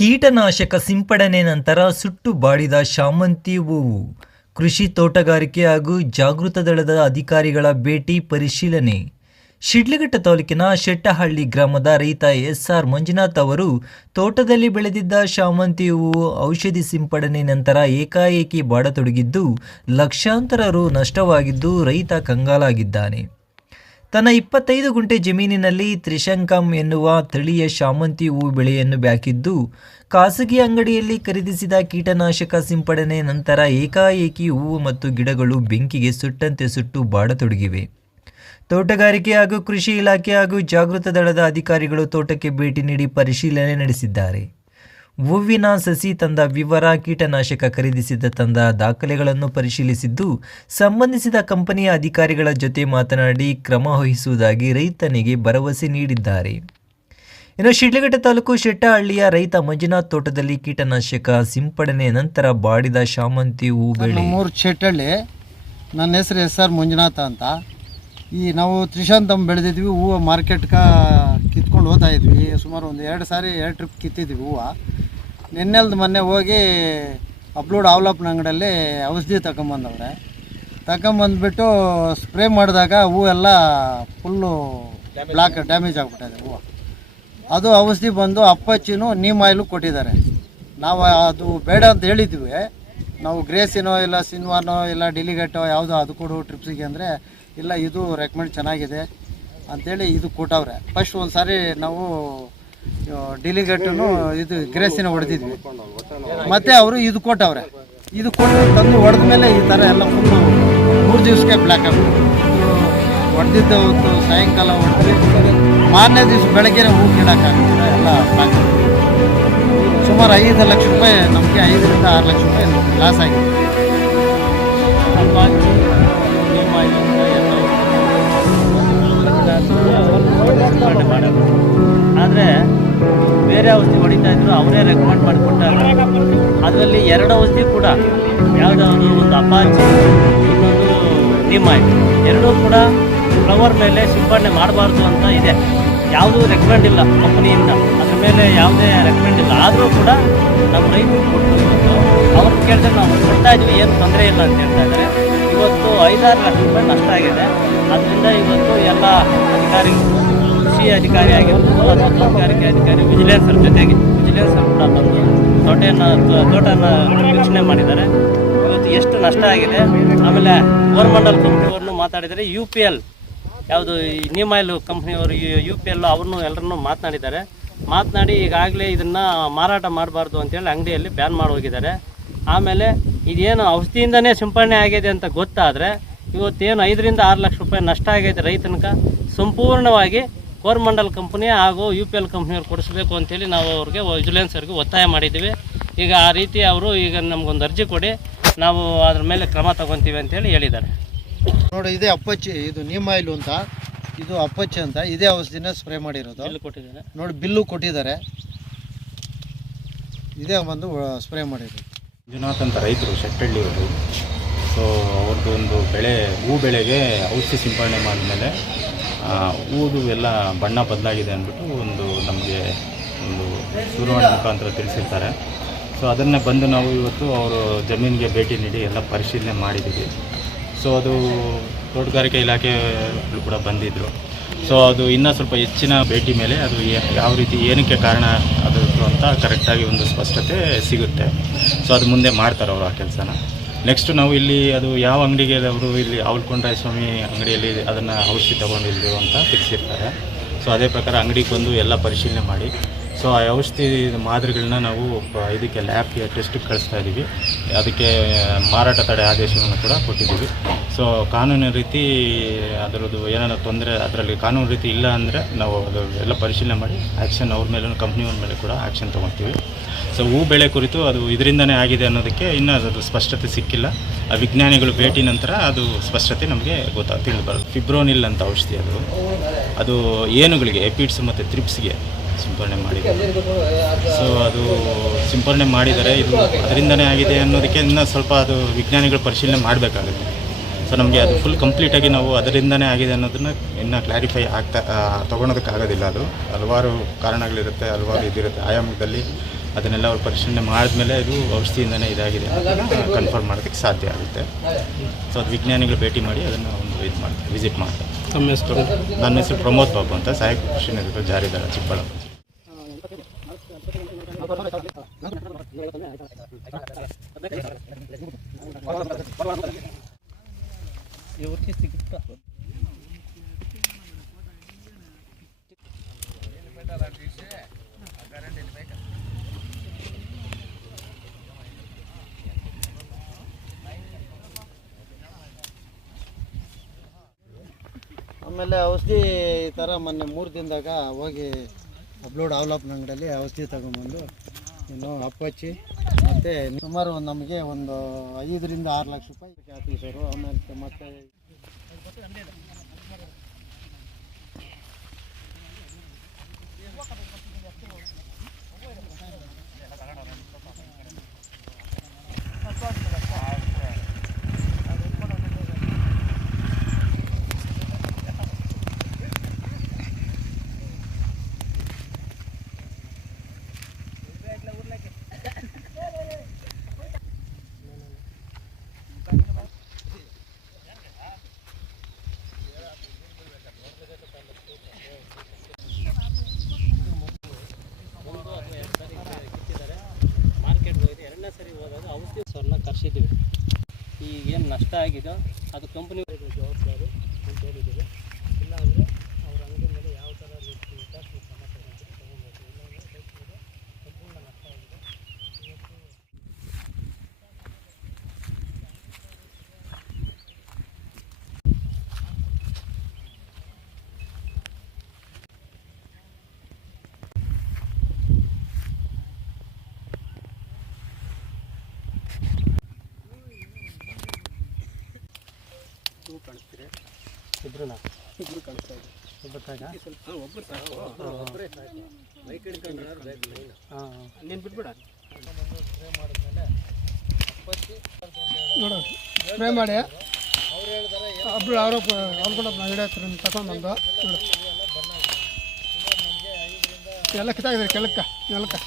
ಕೀಟನಾಶಕ ಸಿಂಪಡಣೆ ನಂತರ ಸುಟ್ಟು ಬಾಡಿದ ಶಾಮಂತಿ ಹೂವು ಕೃಷಿ ತೋಟಗಾರಿಕೆ ಹಾಗೂ ಜಾಗೃತ ದಳದ ಅಧಿಕಾರಿಗಳ ಭೇಟಿ ಪರಿಶೀಲನೆ. ಶಿಡ್ಲಘಟ್ಟ ತಾಲೂಕಿನ ಶೆಟ್ಟಹಳ್ಳಿ ಗ್ರಾಮದ ರೈತ ಎಸ್ ಆರ್ ಮಂಜುನಾಥ್ ಅವರು ತೋಟದಲ್ಲಿ ಬೆಳೆದಿದ್ದ ಶಾಮಂತಿ ಹೂವು ಔಷಧಿ ಸಿಂಪಡಣೆ ನಂತರ ಏಕಾಏಕಿ ಬಾಡತೊಡಗಿದ್ದು, ಲಕ್ಷಾಂತರ ರು ನಷ್ಟವಾಗಿದ್ದು ರೈತ ಕಂಗಾಲಾಗಿದ್ದಾನೆ. ತನ್ನ ಇಪ್ಪತ್ತೈದು ಗುಂಟೆ ಜಮೀನಿನಲ್ಲಿ ತ್ರಿಶಂಕಂ ಎನ್ನುವ ತಳಿಯ ಶಾಮಂತಿ ಹೂವು ಬೆಳೆಯನ್ನು ಬ್ಯಾಕಿದ್ದು, ಖಾಸಗಿ ಅಂಗಡಿಯಲ್ಲಿ ಖರೀದಿಸಿದ ಕೀಟನಾಶಕ ಸಿಂಪಡಣೆ ನಂತರ ಏಕಾಏಕಿ ಹೂವು ಮತ್ತು ಗಿಡಗಳು ಬೆಂಕಿಗೆ ಸುಟ್ಟಂತೆ ಸುಟ್ಟು ಬಾಡತೊಡಗಿವೆ. ತೋಟಗಾರಿಕೆ ಹಾಗೂ ಕೃಷಿ ಇಲಾಖೆ ಹಾಗೂ ಜಾಗೃತ ದಳದ ಅಧಿಕಾರಿಗಳು ತೋಟಕ್ಕೆ ಭೇಟಿ ನೀಡಿ ಪರಿಶೀಲನೆ ನಡೆಸಿದ್ದಾರೆ. ಹೂವಿನ ಸಸಿ ತಂದ ವಿವರ ಕೀಟನಾಶಕ ಖರೀದಿಸಿದ ತಂದ ದಾಖಲೆಗಳನ್ನು ಪರಿಶೀಲಿಸಿದ್ದು ಸಂಬಂಧಿಸಿದ ಕಂಪನಿಯ ಅಧಿಕಾರಿಗಳ ಜೊತೆ ಮಾತನಾಡಿ ಕ್ರಮ ವಹಿಸುವುದಾಗಿ ರೈತನಿಗೆ ಭರವಸೆ ನೀಡಿದ್ದಾರೆ. ಇನ್ನು ಶಿಡ್ಲಘಟ್ಟ ತಾಲೂಕು ಶೆಟ್ಟಹಳ್ಳಿಯ ರೈತ ಮಂಜುನಾಥ್ ತೋಟದಲ್ಲಿ ಕೀಟನಾಶಕ ಸಿಂಪಡಣೆ ನಂತರ ಬಾಡಿದ ಶಾಮಂತಿ ಹೂ ಬೆಳೆ. ಮೂರು ಶೆಟ್ಟಹಳ್ಳಿ ನನ್ನ ಹೆಸರು ಎಸ್ ಆರ್ ಮಂಜುನಾಥ ಅಂತ. ಈ ನಾವು ತ್ರಿಶಾಂತಮ್ ಬೆಳೆದಿದ್ವಿ ಹೂವು ಮಾರ್ಕೆಟ್ಗೆ ಕಿತ್ಕೊಂಡು ಹೋಗ್ತಾ ಇದ್ವಿ. ಸುಮಾರು ಒಂದು ಎರಡು ಸಾರಿ ಎರಡು ಟ್ರಿಪ್ ಕಿತ್ತಿದ್ವಿ ಹೂವು. ನಿನ್ನೆಲ್ದು ಮೊನ್ನೆ ಹೋಗಿ ಅಪ್ಲೋಡ್ ಆವ್ಲಪ್ಪನ ಅಂಗಡಿಯಲ್ಲಿ ಔಷಧಿ ತಗೊಂಬಂದವ್ರೆ. ತಗೊಂಬಂದ್ಬಿಟ್ಟು ಸ್ಪ್ರೇ ಮಾಡಿದಾಗ ಹೂವೆಲ್ಲ ಫುಲ್ಲು ಬ್ಲಾಕ್ ಡ್ಯಾಮೇಜ್ ಆಗಿಬಿಟ್ಟಿದೆ ಹೂವು. ಅದು ಔಷಧಿ ಬಂದು ಅಪ್ಪಚ್ಚಿನೂ ನೀಮ್ ಆಯಿಲು ಕೊಟ್ಟಿದ್ದಾರೆ. ನಾವು ಅದು ಬೇಡ ಅಂತ ಹೇಳಿದ್ವಿ. ನಾವು ಗ್ರೇಸಿನೋ ಇಲ್ಲ ಸಿನ್ವಾನೋ ಇಲ್ಲ ಡಿಲಿಗೇಟೋ ಯಾವುದೋ ಅದು ಕೊಡು ಟ್ರಿಪ್ಸಿಗೆ ಅಂದರೆ ಇಲ್ಲ ಇದು ರೆಕಮೆಂಡ್ ಚೆನ್ನಾಗಿದೆ ಅಂಥೇಳಿ ಇದು ಕೊಟ್ಟವ್ರೆ. ಫಸ್ಟ್ ಒಂದು ಸಾರಿ ನಾವು ಡಿಲಿಗೇಟನು ಇದು ಗ್ರೇಸಿನ ಹೊಡೆದಿದ್ವಿ. ಮತ್ತೆ ಅವರು ಇದು ಕೊಟ್ಟವ್ರೆ ಇದು ಕೊಟ್ಟು ತಂದು ಹೊಡೆದ ಮೇಲೆ ಈ ಥರ ಎಲ್ಲ ಫುಲ್ಲು ಮೂರು ದಿವಸಕ್ಕೆ ಬ್ಲ್ಯಾಕ್ ಆಗ್ಬಿಟ್ಟು ಹೊಡೆದಿದ್ದು ಅವತ್ತು ಸಾಯಂಕಾಲ ಹೊಡೆದ್ವಿ ಮಾರನೇ ದಿವಸ ಬೆಳಗ್ಗೆ ಹೂ ಗಿಡಕ್ಕಾಗ್ತದೆ ಎಲ್ಲ ಬ್ಲ್ಯಾಕ್ ಸುಮಾರು ಐದು ಲಕ್ಷ ರೂಪಾಯಿ, ನಮಗೆ ಐದರಿಂದ ಆರು ಲಕ್ಷ ರೂಪಾಯಿ ಲಾಸ್ ಆಗಿದೆ. ಆದರೆ ಬೇರೆ ಔಷಧಿ ಹೊಡಿತಾ ಇದ್ರು, ಅವರೇ ರೆಕಮೆಂಡ್ ಮಾಡಿಕೊಟ್ಟಾರೆ ಅದರಲ್ಲಿ ಎರಡು ಔಷಧಿ ಕೂಡ, ಯಾವುದಾದ್ರು ಒಂದು ಅಪಾಚಿ ಇನ್ನೊಂದು ನಿಮ್ಮಾಯ್ ಎರಡೂ ಕೂಡ ಫ್ಲವರ್ ಮೇಲೆ ಸಿಂಪಡಣೆ ಮಾಡಬಾರ್ದು ಅಂತ ಇದೆ. ಯಾವುದೂ ರೆಕಮೆಂಡ್ ಇಲ್ಲ ಕಂಪನಿಯಿಂದ. ಅದ್ರ ಮೇಲೆ ಯಾವುದೇ ರೆಕಮೆಂಡ್ ಇಲ್ಲ. ಆದರೂ ಕೂಡ ನಮ್ಮ ರೈತರು ಕೊಟ್ಟು ಅವ್ರು ಕೇಳಿದ್ರೆ ನಾವು ಕೊಡ್ತಾ ಇದ್ವಿ, ಏನು ತೊಂದರೆ ಇಲ್ಲ ಅಂತ ಹೇಳ್ತಾ ಇದ್ದಾರೆ. ಇವತ್ತು ಐದಾರು ಲಕ್ಷ ರೂಪಾಯಿ ನಷ್ಟ ಆಗಿದೆ. ಅದರಿಂದ ಇವತ್ತು ಎಲ್ಲ ಅಧಿಕಾರಿಗಳು ಕೃಷಿ ಅಧಿಕಾರಿ ಆಗಿರ್ಬೋದು ಅಥವಾ ತೋಟಗಾರಿಕೆ ಅಧಿಕಾರಿ ವಿಜಿಲೆನ್ಸ್ ಜೊತೆಗೆ ವಿಜಿಲೆನ್ಸ್ ಕೂಡ ಬಂದು ತೋಟನ ತೋಟನ ವೀಕ್ಷಣೆ ಮಾಡಿದ್ದಾರೆ. ಇವತ್ತು ಎಷ್ಟು ನಷ್ಟ ಆಗಿದೆ? ಆಮೇಲೆ ಗೋರ್ಮಂಡಲ್ ಕಂಪ್ನಿಯವ್ರನ್ನು ಮಾತಾಡಿದರೆ ಯು ಪಿ ಎಲ್ ಯಾವುದು ನಿಮ್ ನಿಮಾಯಿಲ್ ಕಂಪ್ನಿಯವರು, ಯು ಪಿ ಎಲ್ ಅವ್ರನ್ನೂ ಎಲ್ಲರನ್ನೂ ಮಾತನಾಡಿದ್ದಾರೆ. ಮಾತನಾಡಿ ಈಗಾಗಲೇ ಇದನ್ನು ಮಾರಾಟ ಮಾಡಬಾರ್ದು ಅಂತೇಳಿ ಅಂಗಡಿಯಲ್ಲಿ ಬ್ಯಾನ್ ಮಾಡಿ ಹೋಗಿದ್ದಾರೆ. ಆಮೇಲೆ ಇದೇನು ಔಷಧಿಯಿಂದನೇ ಸಿಂಪಡಣೆ ಆಗಿದೆ ಅಂತ ಗೊತ್ತಾದರೆ ಇವತ್ತೇನು ಐದರಿಂದ ಆರು ಲಕ್ಷ ರೂಪಾಯಿ ನಷ್ಟ ಆಗೈತೆ ರೈತನಕ. ಸಂಪೂರ್ಣವಾಗಿ ಕೋರ್ಮಂಡಲ್ ಕಂಪ್ನಿ ಹಾಗೂ ಯು ಪಿ ಎಲ್ ಕಂಪ್ನಿಯವ್ರು ಕೊಡಿಸ್ಬೇಕು ಅಂತೇಳಿ ನಾವು ಅವ್ರಿಗೆ ವಿಜಿಲೆನ್ಸರ್ಗೆ ಒತ್ತಾಯ ಮಾಡಿದ್ದೀವಿ. ಈಗ ಆ ರೀತಿ ಅವರು ಈಗ ನಮಗೊಂದು ಅರ್ಜಿ ಕೊಡಿ ನಾವು ಅದ್ರ ಮೇಲೆ ಕ್ರಮ ತಗೊತೀವಿ ಅಂತೇಳಿ ಹೇಳಿದ್ದಾರೆ. ನೋಡಿ ಇದೇ ಅಪ್ಪಚ್ಚಿ ಇದು ನಿಮ್ಮ ಆಯ್ಲು ಅಂತ ಇದು ಅಪ್ಪಚ್ಚಿ ಅಂತ ಇದೇ ಔಷಧಿನ ಸ್ಪ್ರೇ ಮಾಡಿರೋದು. ಬಿಲ್ ಕೊಟ್ಟಿದ್ದಾರೆ. ನೋಡಿ ಬಿಲ್ಲು ಕೊಟ್ಟಿದ್ದಾರೆ. ಇದೇ ಒಂದು ಸ್ಪ್ರೇ ಮಾಡಿರೋದು. ಮಂಜುನಾಥ್ ಅಂತ ರೈತರು ಶೆಟ್ಟಳ್ಳಿಯವರು ಸೊ ಅವ್ರದ್ದು ಒಂದು ಬೆಳೆ ಹೂ ಬೆಳೆಗೆ ಔಷಧಿ ಸಿಂಪಡಣೆ ಮಾಡಿದ್ಮೇಲೆ ಹೂದು ಎಲ್ಲ ಬಣ್ಣ ಬದಲಾಗಿದೆ ಅಂದ್ಬಿಟ್ಟು ಒಂದು ನಮಗೆ ಒಂದು ದೂರವಾಣಿ ಮುಖಾಂತರ ತಿಳಿಸಿರ್ತಾರೆ. ಸೊ ಅದನ್ನೇ ಬಂದು ನಾವು ಇವತ್ತು ಅವರು ಜಮೀನಿಗೆ ಭೇಟಿ ನೀಡಿ ಎಲ್ಲ ಪರಿಶೀಲನೆ ಮಾಡಿದ್ದೀವಿ. ಸೊ ಅದು ತೋಟಗಾರಿಕೆ ಇಲಾಖೆಗಳು ಕೂಡ ಬಂದಿದ್ದರು ಸೊ ಅದು ಇನ್ನೂ ಸ್ವಲ್ಪ ಹೆಚ್ಚಿನ ಭೇಟಿ ಮೇಲೆ ಅದು ಯಾವ ರೀತಿ ಏನಕ್ಕೆ ಕಾರಣ ಅದು ಅಂತ ಕರೆಕ್ಟಾಗಿ ಒಂದು ಸ್ಪಷ್ಟತೆ ಸಿಗುತ್ತೆ. ಸೊ ಅದು ಮುಂದೆ ಮಾಡ್ತಾರೆ ಅವರು ಆ ಕೆಲಸನ. ನೆಕ್ಸ್ಟ್ ನಾವು ಇಲ್ಲಿ ಅದು ಯಾವ ಅಂಗಡಿಗೆ ಅವರು ಇಲ್ಲಿ ಅವಲ್ಕೊಂಡ್ರಾಯ ಸ್ವಾಮಿ ಅಂಗಡಿಯಲ್ಲಿ ಅದನ್ನು ಔಷಧಿ ತೊಗೊಂಡಿದ್ರು ಅಂತ ತಿಳಿಸಿರ್ತಾರೆ. ಸೊ ಅದೇ ಪ್ರಕಾರ ಅಂಗಡಿಗೆ ಬಂದು ಎಲ್ಲ ಪರಿಶೀಲನೆ ಮಾಡಿ. ಸೊ ಆ ಔಷಧಿ ಮಾದರಿಗಳನ್ನ ನಾವು ಇದಕ್ಕೆ ಲ್ಯಾಬ್ಗೆ ಟೆಸ್ಟಿಗೆ ಕಳಿಸ್ತಾ ಇದ್ದೀವಿ ಅದಕ್ಕೆ ಮಾರಾಟ ತಡೆ ಆದೇಶವನ್ನು ಕೂಡ ಕೊಟ್ಟಿದ್ದೀವಿ. ಸೊ ಕಾನೂನಿನ ರೀತಿ, ಅದರದ್ದು ಏನಾರ ತೊಂದರೆ, ಅದರಲ್ಲಿ ಕಾನೂನು ರೀತಿ ಇಲ್ಲ ಅಂದರೆ ನಾವು ಅದು ಎಲ್ಲ ಪರಿಶೀಲನೆ ಮಾಡಿ ಆ್ಯಕ್ಷನ್ ಅವ್ರ ಮೇಲೂ ಕಂಪ್ನಿಯವ್ರ ಮೇಲೆ ಕೂಡ ಆ್ಯಕ್ಷನ್ ತೊಗೊತೀವಿ ಸೊ ಹೂ ಬೆಳೆ ಕುರಿತು ಅದು ಇದರಿಂದನೇ ಆಗಿದೆ ಅನ್ನೋದಕ್ಕೆ ಇನ್ನೂ ಅದು ಸ್ಪಷ್ಟತೆ ಸಿಕ್ಕಿಲ್ಲ. ಆ ವಿಜ್ಞಾನಿಗಳು ಭೇಟಿ ನಂತರ ಅದು ಸ್ಪಷ್ಟತೆ ನಮಗೆ ಗೊತ್ತಾ, ತಿಳಿದು ಫಿಬ್ರೋನಿಲ್ ಅಂತ ಔಷಧಿ ಅದು. ಅದು ಏನುಗಳಿಗೆ ಎಪಿಡ್ಸ್ ಮತ್ತು ತ್ರಿಪ್ಸ್ಗೆ. ಸಿಂಪರಣೆ ಮಾಡಿದ್ದಾರೆ. ಸೊ ಅದು ಸಿಂಪರಣೆ ಮಾಡಿದರೆ ಇದು ಅದರಿಂದನೇ ಆಗಿದೆ ಅನ್ನೋದಕ್ಕೆ ಇನ್ನೂ ಸ್ವಲ್ಪ ಅದು ವಿಜ್ಞಾನಿಗಳು ಪರಿಶೀಲನೆ ಮಾಡಬೇಕಾಗುತ್ತೆ. ಸೊ ನಮಗೆ ಅದು ಫುಲ್ ಕಂಪ್ಲೀಟಾಗಿ ನಾವು ಅದರಿಂದನೇ ಆಗಿದೆ ಅನ್ನೋದನ್ನು ಇನ್ನೂ ಕ್ಲಾರಿಫೈ ಆಗ್ತಾ ತೊಗೊಳೋದಕ್ಕಾಗೋದಿಲ್ಲ ಅದು. ಹಲವಾರು ಕಾರಣಗಳಿರುತ್ತೆ, ಹಲವಾರು ಇದಿರುತ್ತೆ. ಆಯಾಮದಲ್ಲಿ ಅದನ್ನೆಲ್ಲ ಅವ್ರು ಪರಿಶೀಲನೆ ಮಾಡಿದ್ಮೇಲೆ ಇದು ಔಷಧಿಯಿಂದನೇ ಇದಾಗಿದೆ. ಕನ್ಫರ್ಮ್ ಮಾಡೋದಕ್ಕೆ ಸಾಧ್ಯ ಆಗುತ್ತೆ. ಸೊ ಅದು ವಿಜ್ಞಾನಿಗಳು ಭೇಟಿ ಮಾಡಿ ಅದನ್ನು ಒಂದು ಇದು ಮಾಡ್ತಾರೆ ವಿಸಿಟ್ ಮಾಡ್ತಾರೆ. ತಮ್ಮ ಹೆಸರು? ನನ್ನ ಹೆಸರು ಪ್ರಮೋದ್ ಬಾಬು ಅಂತ ಸಹಾಯಕ ಕೃಷಿ ನಿರ್ದೇಶಕ ಜಾರಿದಾರ ಚಿಕ್ಕಬಳ್ಳಾಪುರ. ಇವ್ರಿಗೆ ಸಿಗುತ್ತಾ ಆಮೇಲೆ ಔಷಧಿ ಈ ಥರ ಮೊನ್ನೆ ಮೂರು ದಿನದಾಗ ಹೋಗಿ ಅಪ್ಲೋಡ್ ಅವಲಪ್ನ ಅಂಗಡಿಯಲ್ಲಿ ಔಷಧಿ ತಗೊಂಬಂದು, ಇನ್ನು ಅಪ್ಪಚ್ಚಿ ಮತ್ತು ಸುಮಾರು ನಮಗೆ ಒಂದು ಐದರಿಂದ ಆರು ಲಕ್ಷ ರೂಪಾಯಿ ಆಫೀಸರು ಆಮೇಲೆ ಮತ್ತೆ ಆಗಿದೋ? ಅದು ಕಂಪ್ನಿ ಜವಾಬ್ದಾರಿ ಅಂತ ಹೇಳಿದ್ದೀವಿ ಇಲ್ಲ ಅಂದರೆ ಅವ್ರ ಅಂಗಡಿ ಮೇಲೆ ಯಾವ ಥರ ರೀತಿ ಸಮಸ್ಯೆ ತಗೊಬೇಕು ಇಲ್ಲಾಂದರೆ ರೈತರಿಗೆ ಸಂಪೂರ್ಣ ನಷ್ಟ ಆಗಿದೆ ನೀವು ಕಾಣಿಸ್ತೀರಿ? ಇಬ್ರು ಇಬ್ಬರು ಕಾಣಿಸ್ತಾ ಇದೆ ಒಬ್ಬರು ಸ್ವಲ್ಪ ಒಬ್ಬರು ಸಾಕು ಒಬ್ಬರೇ ಸಾಕು ಬೈಕ್ ಹಿಡ್ಕೊಂಡ್ರೆ ಹಾಂ ನೀನು ಬಿಟ್ಬಿಡ. ನೋಡು ಸ್ಪ್ರೇ ಮಾಡಿ. ಅವ್ರ ಅವ್ರು ಕೂಡ ಹಿಡಿಯೋ ತಗೊಂಡ್ಬಂದು. ನೋಡು. ಎಲ್ಲ ಕಿತ್ತಾಗಿದೆ ಕೆಳಕ್ಕೆ ನೆಲಕ್ಕೆ